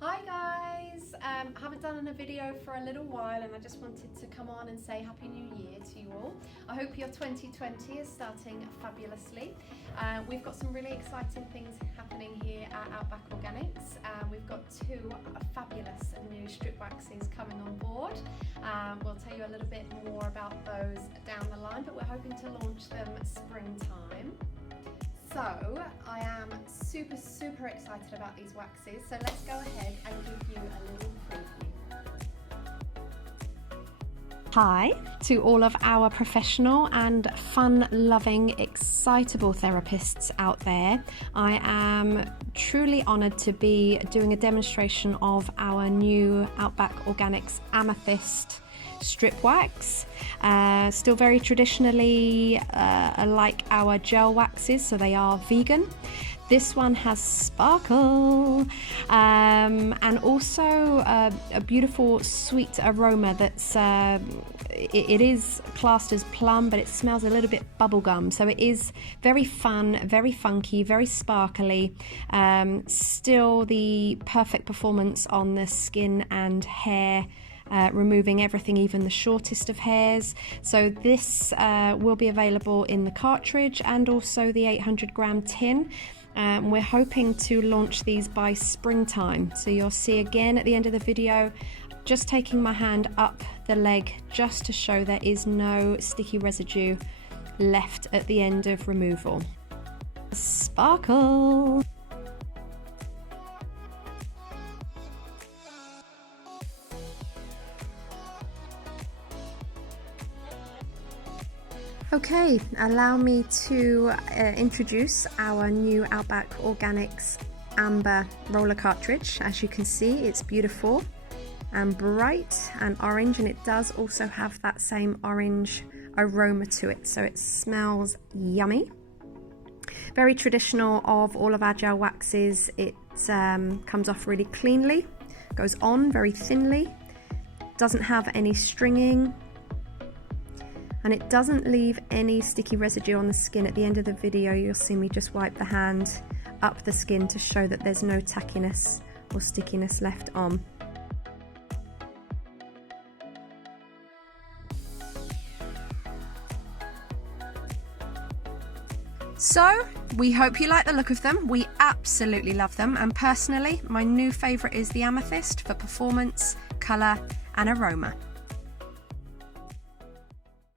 Hi guys, I haven't done a video for a little while and I just wanted to come on and say Happy New Year to you all. I hope your 2020 is starting fabulously. We've got some really exciting things happening here at Outback Organics. We've got two fabulous new strip waxes coming on board. We'll tell you a little bit more about those down the line, but we're hoping to launch them springtime. So I am super excited about these waxes, so let's go ahead and give you a little preview. Hi to all of our professional and fun-loving, excitable therapists out there. I am truly honoured to be doing a demonstration of our new Outback Organics Amethyst strip wax. Still very traditionally like our gel waxes, so they are vegan. This one has sparkle and also a beautiful sweet aroma that's it is classed as plum, but it smells a little bit bubblegum, so it is very fun, very funky, very sparkly. Still the perfect performance on the skin and hair, removing everything, even the shortest of hairs. So this will be available in the cartridge and also the 800-gram tin. We're hoping to launch these by springtime, so you'll see again at the end of the video just taking my hand up the leg just to show there is no sticky residue left at the end of removal. Sparkle! Okay, allow me to introduce our new Outback Organics Amber roller cartridge. As you can see, it's beautiful and bright and orange, and it does also have that same orange aroma to it, so it smells yummy. Very traditional of all of our gel waxes. It comes off really cleanly, goes on very thinly, doesn't have any stringing, and it doesn't leave any sticky residue on the skin. At the end of the video, you'll see me just wipe the hand up the skin to show that there's no tackiness or stickiness left on. So, we hope you like the look of them. We absolutely love them, and personally, my new favourite is the Amethyst for performance, colour and aroma.